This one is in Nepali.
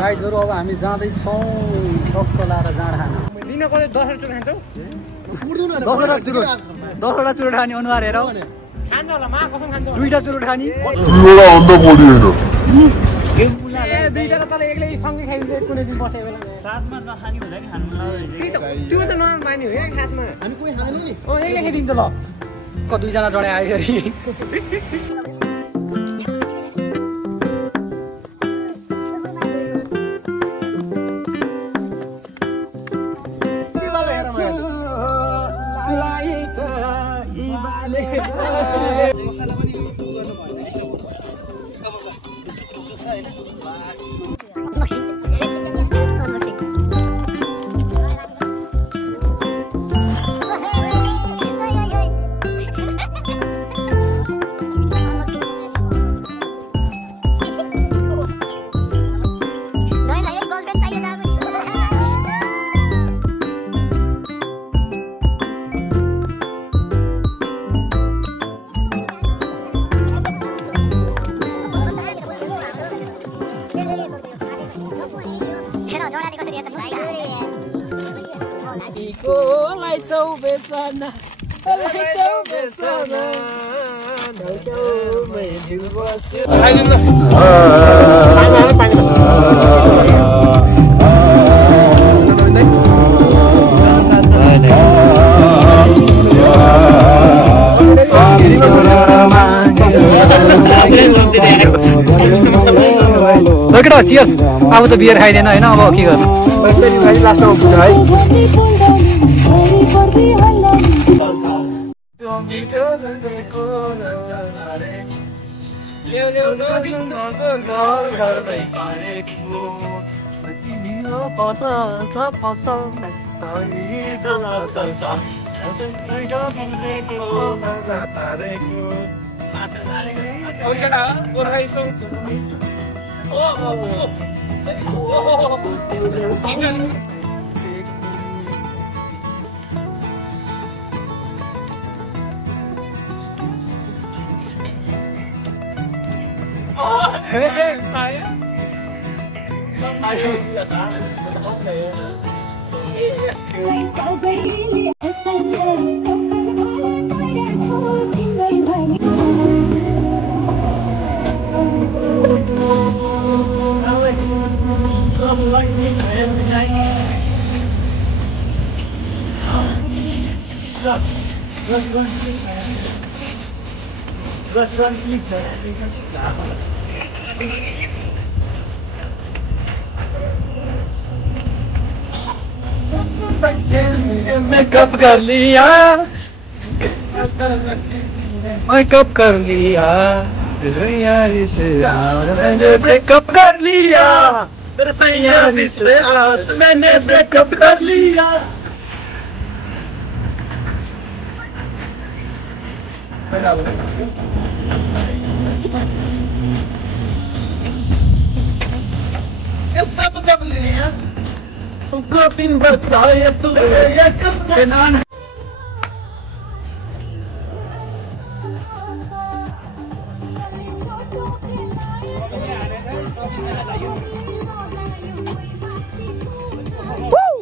गाइजहरु अब हामी जाँदै छौं टक्क लाएर जाँड खान दिन कतै 10 वटा चुरोट खान्छौ 10 वटा चुरोट खाने अनुहार हेरौ खान्छ होला मा कसम खान्छ 2टा चुरोट खानी एउटा अन्त बोली हैन ए दुईटा त तले एक्लै सँगै खाइदिन्छ कुनै दिन बसेको बेला साथमा नखानी हुँदा नि खानु त्यो त नर्मल बानी हो एक साथमा हामी कोही खाँदैन नि ओ एक्लै खाइदिन्छ ल क दुईजना जणे आयो फेरि मसला पनि यो गर्नु भएन स्टोभ चियर्स अब त बियर खाइदैन हैन अब के गर्नु मेकअप कर लिया मेकअप कर लिया यारी से मैंने ब्रेकअप कर लिया तेरे सैयारी से आज मैंने ब्रेकअप कर लिया Gopin bertanya tu ya kebenaran. Woo!